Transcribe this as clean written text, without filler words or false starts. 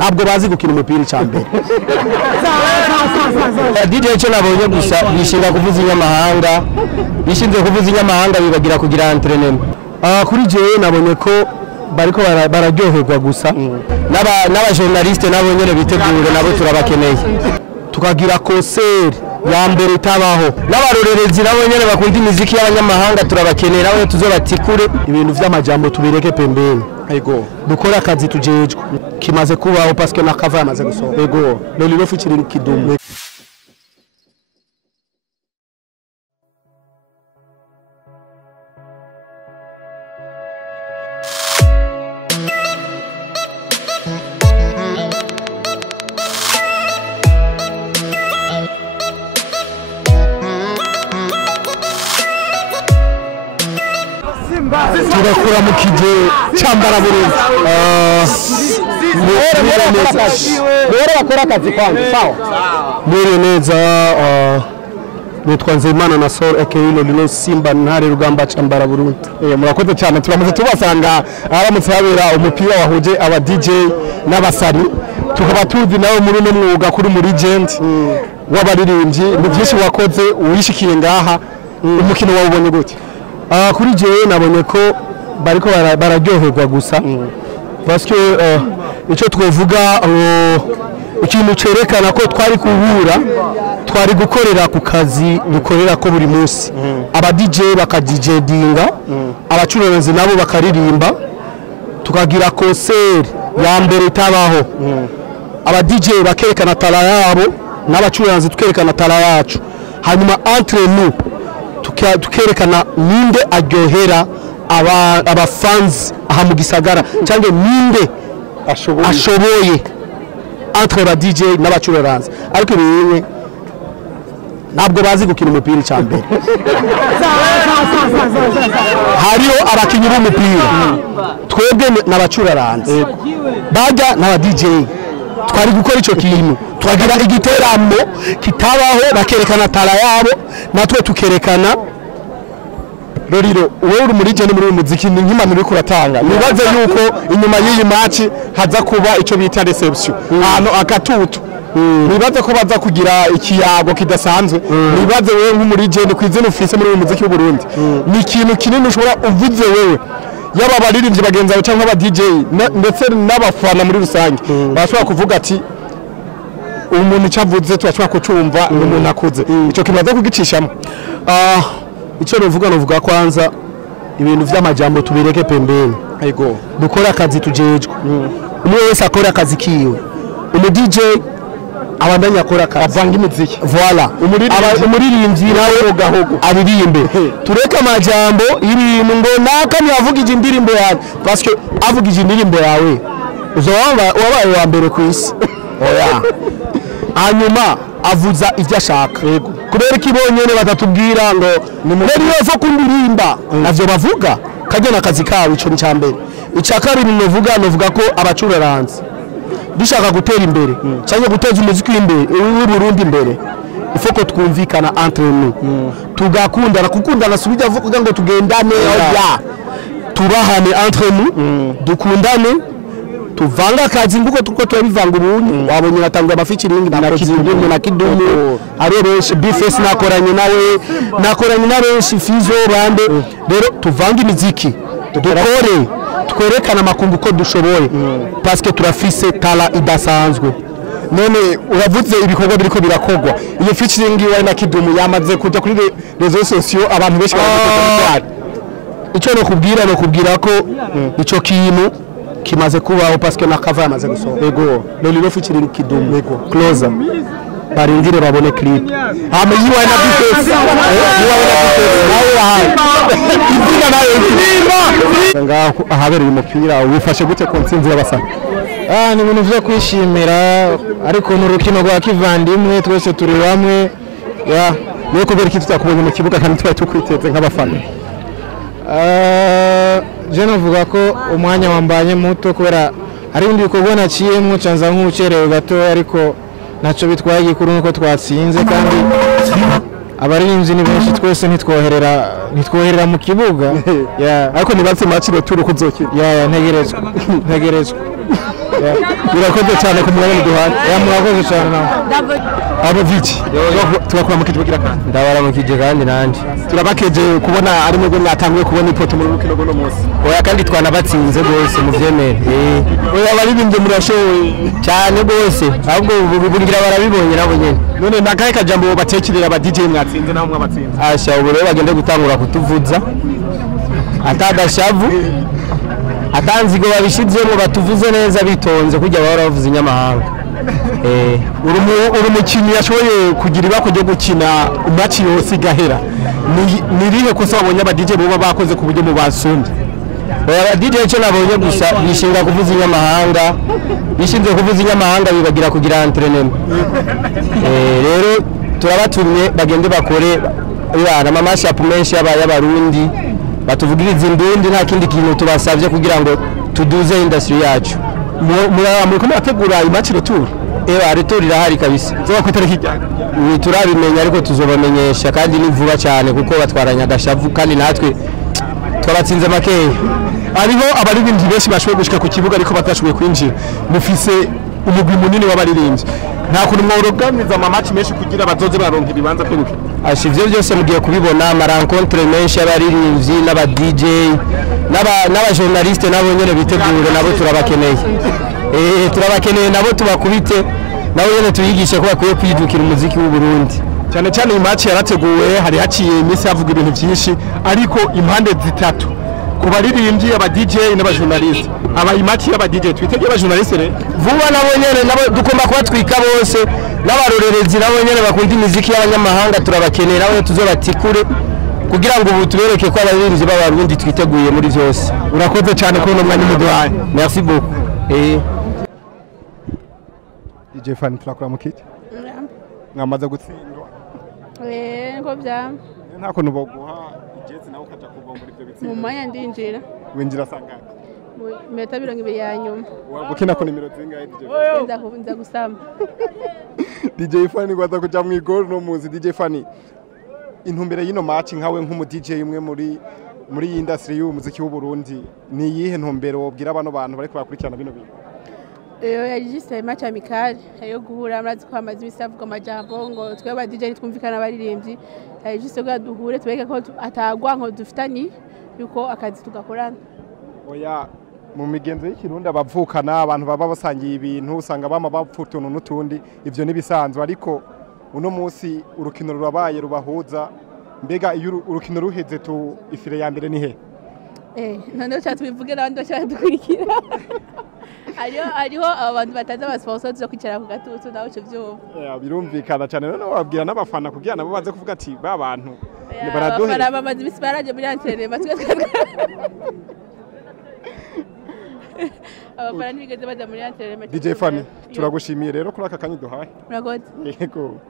ntabwo bazi gukina umupira cyambere DJ cyo nabonye gusa bishinga kuvuza inyamahanga bishinze kuvuza inyamahanga bibagira kugira entraînement kuri jewe nabonye ko bariko bararyoherwa gusa n'aba journaliste nabo nyene bitegure nabo turabakeneye tukagira concert ya mbere itabaho n'abarorerezi nabo nyene bakunda imiziki y'abanyamahanga turabakeneye nabo tuzobatikure ibintu vy'amajambo tubireke pembeni ego dukora akazi tujejwe kimaze kubaho parce que nakava yamaze gusohoka ego Lolilo featuring Kidumu turakura mu kije cyambara burundu rero bakora akazi kwanjye sawa muri neza nitwa Nzeyimana na Sol aka Lolilo Simba ntare rugamba cyambara burundu murakoze cyane turamaze tubasanga aramutse habera umupira wahuje aba DJ n'abasari tukaba tuzi nawe muri no mwuga kuri muri agent w'abaririmbyi ni byinshi wakoze uwishikiye ngaha umukino wawubonye gute kuri jewe nabonye ko bariko bararyoherwa gusa parce que icyo twovuga ikintu cerekana ko twari kuhura twari gukorera ku kazi dukorera ko buri munsi aba DJ baka DJinga abacuruzi nabo bakaririmba tukagira concert ya mbere itabaho aba DJ bakerekana tala yabo n'abacuruzi tukerekana tala yacu hanyuma entre nous tukerekana ninde aryohera aba fans aha mu gisagara cyangwa ninde ashoboye entre ba DJ n'abacuruzi ariko biwe ntabwo bazi gukina umupira cyambere hariho abakinyi b'umupira twebwe n'abacuruzi bajya n'aba DJ twari gukora ico kintu twagira igiteramo kitabaho bakerekana tala yabo natwe tukerekana Lolilo wewe uri muri jene muri muziki ni nk'imana uri kuratanga nibaze yuko inyuma y'iyi match haza kuba ico bita reception hano akatutu nibaze ko baza kugira ikiyago kidasanzwe nibaze wewe nk'umuri jene kwizina ufise muri muziki w'u Burundi ni ikintu kinini ushobora uvuze wewe yaba abaririmbyi bagenzi bawe cyangwa aba DJ ndetse n'abafana muri rusange bashobora kuvuga ati umuntu cyavuze twashobora kucumva n'umuntu akuze ico kimaze kugicishamo icyo novuga kwanza ibintu vy'amajambo tubireke pembeni ego dukora akazi tujejwe umwe wese akora akazi kiwe umu DJ abandanya akora akazi avanga imiziki voilà umuririmbyi nawe gahogo aririmbe tureke amajambo ibintu ngo nakani avugije indirimbo yawe parce que avugije indirimbo yawe wabaye wa mbere ku isi oya hanyuma avuza ivyo ashaka kubera ikibonyene batatubwira ngo rero yofo kundirimba navyo bavuga kajya nakazi kawe ico ncambere icakabiri novuga ko abacururanzi dushaka gutera imbere cyangwa guteza umuziki imbere w'u Burundi imbere ifoko twumvikana entre nous tugakundana subija vuga ngo tugendane oya tubahane entre nous dukundane tuvanga akazi nguko tuko turabivanga ubunye wabonye natangwa amafeaturing na Kidumu ari benshi Bface nakoranye na benshi Fizo bande rero tuvanga imiziki dukore twerekana makungu ko dushoboye parce que turafise tala idasanzwe none uravuze ibikorwa biriko birakogwa iyo featuring wa na Kidumu yamaze kuja kuri rezo sociaux abantu benshi baravuga icyo no kubwira ko ico kintu kimaze kubaho parce que nakava yamaze gusohoka ego Lolilo featuring Kidumu ego closer barindire babone clip hama yiwa na Bface ngaho ahabereye umupira wifashe gute ku ntsinzi y'abasana ni ibintu vyo kwishimira ariko n'urukino rwa kivandimwe twese turi bamwe niyo kubera iki tutakubonye mu kibuga kandi twari tukwiteze nk'abafana je navuga ko umwanya wambanye muto kubera hari ibindi bikorwa naciyemwo canza nk'ucerewe gato ariko naco bitwaye igikuru nuko twatsinze kandi abaririmbyi ni benshi twese ntitwoherera mu kibuga ariko nibatse match retour kuzokira ntegerezwa urakoze cyane ku mwanya duhaye murakoze cyane nawe abo viki tugakora mu kigo kandi ndabaramukije kandi nanje turabakeje kubona ari mwebwe mwatanguye kubona ipoto muri rukino rwo munsi oya kandi twanabatsinze rwose mu vyemere oya baririmbye murashoboye cyane rwose ahubwo bungira barabibonye nabo nyene none nagahe kajambo batekerera aba DJ mwatsinze naho mwabatsinze asha ubu rero bagende gutangura kutuvuza atadashavu atanzigo babishizemo batuvuze neza bitonze kujya bahora bavuza inyamahanga uri umukinnyi yashoboye kugira ibako ryo gukina match yose igahera ni rihe kosa wabonye aba DJ boba bakoze ku buryo mu basumbye aba DJ cyo nabonye gusa bishinga kuvuza inyamahanga bishinze kuvuza inyamahanga bibagira kugira entraînement rero turabatumye bagende bakore ibana mama shapu menshi y'abarundi batuvugiriza indundi nta kindi kintu tubasavye kugira ngo tuduze industry yacu muri kumurategura imatch retour retour irahari kabisa zoba kwitariki ni turabimenya ariko tuzobamenyesha kandi ni vuba cyane kuko batwaranya agashavu kandi natwe twabatsinze makeya ariho abaririmbyi benshi bashoboye gushika ku kibuga ariko batashoboye kwinjira mufise umugwi munini w'abaririmbyi nta kuntu mworoganiza amamatch menshi kugira bazoze baronka ibibanza byo gukina ashivye byose mugiye kubibona ama rencontre menshi y'abaririmbyi n'aba DJ n'aba journaliste nabo nyene bitegure nabo turabakeneye turabakeneye nabo tubakubite nabo nyene tuyigishe ko bakwiye kwidukira umuziki w'u Burundi cyane cyane iyi match yarateguwe hari haciye iminsi havuga ibintu byinshi ariko impande zitatu ku baririmbyi aba DJ n'aba journaliste aba imatch y'aba DJ twitegeye aba journaliste re vuba nabo nyene nabo dukoma kubatwika bose n'abarorerezi nabo nyene bakunda imiziki y'abanyamahanga turabakeneye nabo tuzobatikure kugira ngo ubu tubereke ko abaririmbyi b'abarundi twiteguye muri byose urakoze cyane ko no mwanya muduhaye merci beaucoup DJ Fanny turakora mu kiti mwamaze gutsindwa ngo byama nta kuntu boguha ijezi nawe ukaja kuvombora ibyo bitsinda mu mwanya ndinjira winjira sangaka meta 20 ya nyuma wagukina ko nimero zingahe DJ nza gusama DJ Fanny gwaza kuja mu igoro no muzi DJ Fanny intumbere y'ino match nkawe nk'umu DJ umwe muri industry y'umuziki w'u Burundi ni yihe ntumbero wobwira abano bantu bariko bakurikirana bino bintu yajise match amicale yo guhura amazi kwamazi bisavuga amajambo ngo tweba DJ twumvikana abaririmbyi yajise ko duhure tubeke ko atagwa nko dufitani yuko akazi tugakorana oya mu migenzo y'ikirundi abavukana abantu baba basangiye ibintu usanga bama bapfutuntu n'utundi ivyo nibisanzwe ariko uno munsi urukino rurabaye rubahuza mbega iyo urukino ruheze tu ifire ya mbere ni he none cyo tubivuge n'abandi bashaka dukurikira ariho abantu bataza abasponsozi zo kwicara ku gatutu nawe cyo byumva birumvikana cyane none wabwira n'abafana kugira nabo baze kuvuga ati ba bantu baraduhe abafana bamaze ibisi baraje muri antene matwe abafana nibigeze baza muri antene DJ Fanny turagushimiye rero kuri aka kanyi duhaye murakoze yego